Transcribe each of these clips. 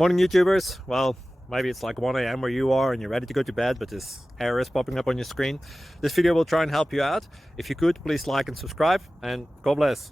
Morning YouTubers. Well, maybe it's like 1 a.m. where you are and you're ready to go to bed, but this error is popping up on your screen. This video will try and help you out. If you could, please like and subscribe, and God bless.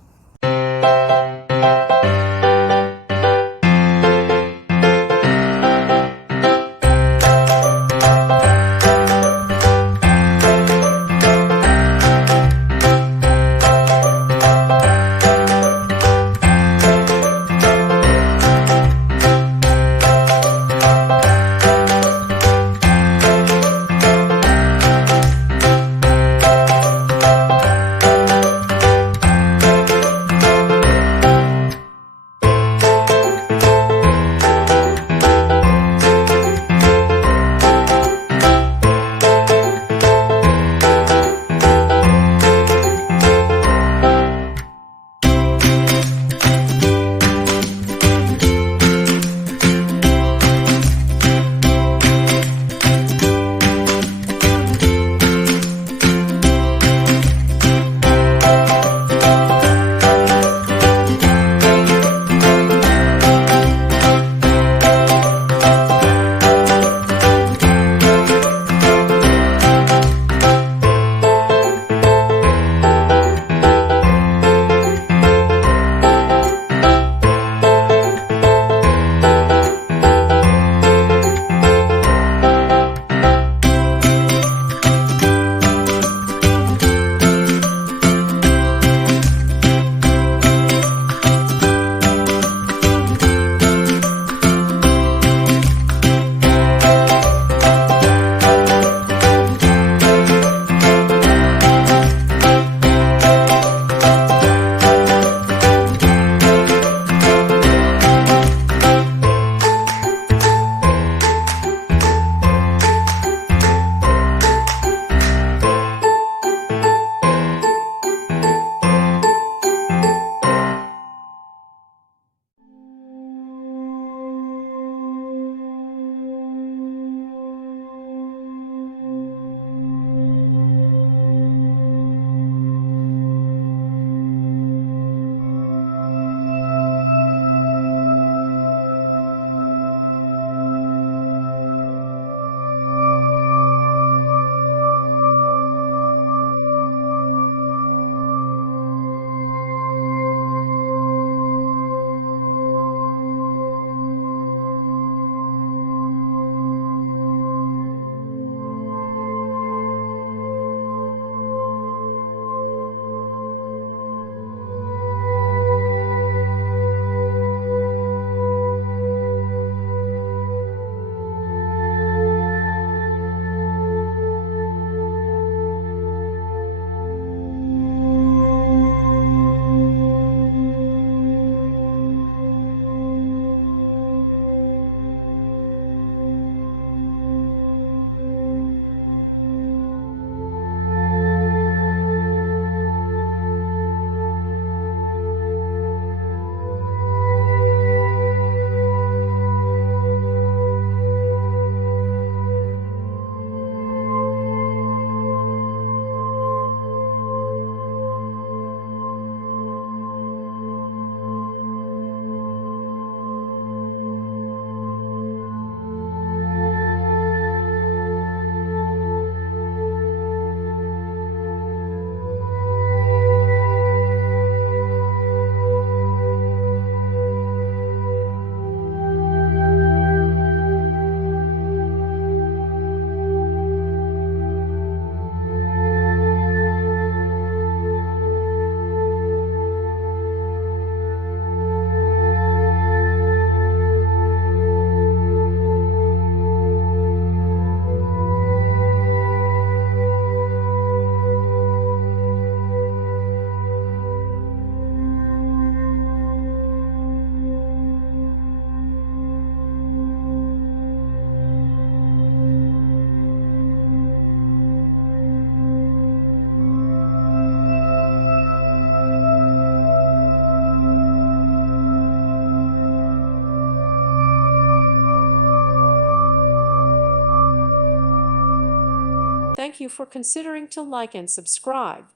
Thank you for considering to like and subscribe.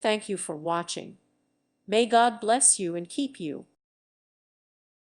Thank you for watching. May God bless you and keep you.